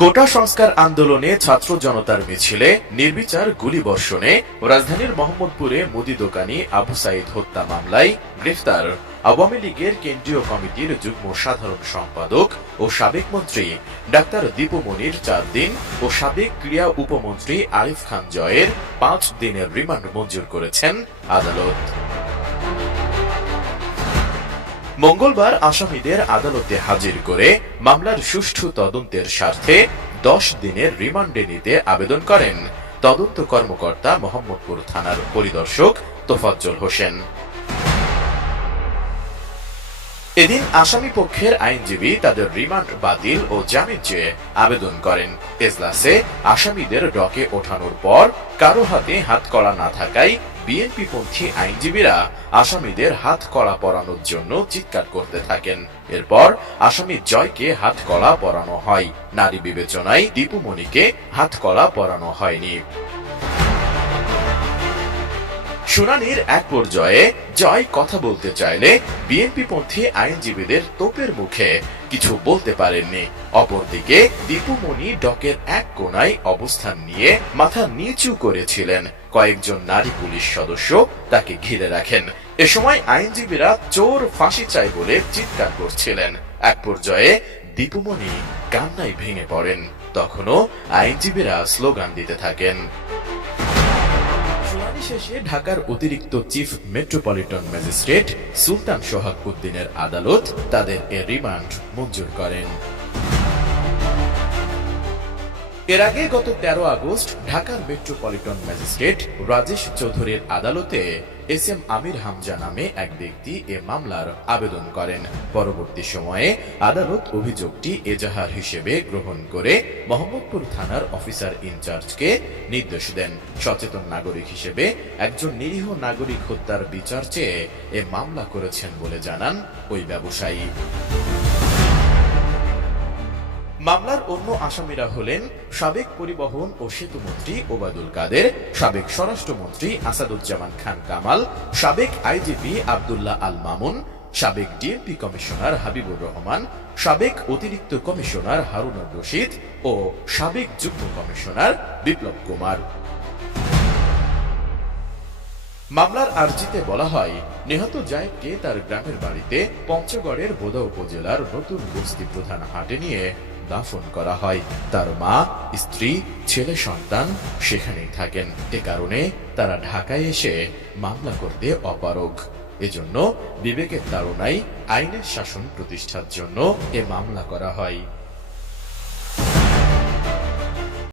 কোটা সংস্কার আন্দোলনে ছাত্র জনতার মিছিলে নির্বিচার গুলিবর্ষণে রাজধানীর মোহাম্মদপুরে মুদি দোকানি আবু সাইদ হত্যা মামলায় গ্রেফতার আওয়ামী লীগের কেন্দ্রীয় কমিটির যুগ্ম সাধারণ সম্পাদক ও সাবেক মন্ত্রী ডাক্তার দীপু মনির ৪ দিন ও সাবেক ক্রীড়া উপমন্ত্রী আরিফ খান জয়ের ৫ দিনের রিমান্ড মঞ্জুর করেছেন আদালত। মঙ্গলবার আসামিদের আদালতে হাজির করে মামলার সুষ্ঠু তদন্তের স্বার্থে ১০ দিনের রিমান্ডে নিতে আবেদন করেন তদন্ত কর্মকর্তা মোহাম্মদপুর থানার পরিদর্শক তোফাজ্জল হোসেন। এদিন আসামি পক্ষের আইনজীবী তাদের রিমান্ড বাতিল ও জামিন চেয়ে আবেদন করেন। এজলাসে আসামিদের ডকে ওঠানোর পর কারো হাতে হাতকড়া না থাকায় বিএনপিপন্থী আইনজীবীরা আসামিদের হাতকড়া পরানোর জন্য চিৎকার করতে থাকেন। এরপর আসামি জয়কে হাতকড়া পরানো হয়। নারী বিবেচনায় দীপু মনিকে হাতকড়া পরানো হয়নি। শুনানির এক পর্যায়ে জয় কথা বলতে চাইলে বিএনপিপন্থী আইনজীবীদের তোপের মুখে কিছু বলতে পারেননি। অপরদিকে দীপু মনি ডকের এক কোণায় অবস্থান নিয়ে মাথা নিচু করেছিলেন। কয়েকজন নারী পুলিশ সদস্য তাকে ঘিরে রাখেন। এ সময় আইনজীবীরা চোর ফাঁসি চাই বলে চিৎকার করছিলেন। এক পর্যায়ে দীপু মনি কান্নায় ভেঙে পড়েন। তখনও আইনজীবীরা স্লোগান দিতে থাকেন। শুনানি শেষে ঢাকার অতিরিক্ত চিফ মেট্রোপলিটন ম্যাজিস্ট্রেট সুলতান সোহাগ উদ্দিনের আদালত তাদের এ রিমান্ড মঞ্জুর করেন। এর আগে গত ১৩ আগস্ট ঢাকার মেট্রোপলিটন ম্যাজিস্ট্রেট রাজেশ চৌধুরীর আদালতে এসএম আমির হামজা নামে এক ব্যক্তি এ মামলার আবেদন করেন। পরবর্তী সময়ে আদালত অভিযোগটি এজাহার হিসেবে গ্রহণ করে মোহাম্মদপুর থানার অফিসার ইনচার্জকে নির্দেশ দেন। সচেতন নাগরিক হিসেবে একজন নিরীহ নাগরিক হত্যার বিচার চেয়ে এ মামলা করেছেন বলে জানান ওই ব্যবসায়ী। মামলার অন্য আসামিরা হলেন সাবেক পরিবহন ও সেতুমন্ত্রী ওবায়দুল কাদের, সাবেক স্বরাষ্ট্রমন্ত্রী আসাদুজ্জামান খান কামাল, সাবেক আইজিপি আব্দুল্লাহ আল মামুন, সাবেক ডিএমপি কমিশনার হাবিবুর রহমান, সাবেক অতিরিক্ত কমিশনার হারুনুর রশিদ ও সাবেক যুগ্ম কমিশনার বিপ্লব কুমার। মামলার আর্জিতে বলা হয়, নিহত জায়েদকে তার গ্রামের বাড়িতে পঞ্চগড়ের বোদা উপজেলার নতুন বস্তি প্রধান হাটে নিয়ে দাফন করা হয়। তার মা, স্ত্রী, ছেলে সন্তান সেখানেই থাকেন। এ কারণে তারা ঢাকায় এসে মামলা করতে অপারগ। এজন্য বিবেকের তাড়নায় আইনের শাসন প্রতিষ্ঠার জন্য এ মামলা করা হয়।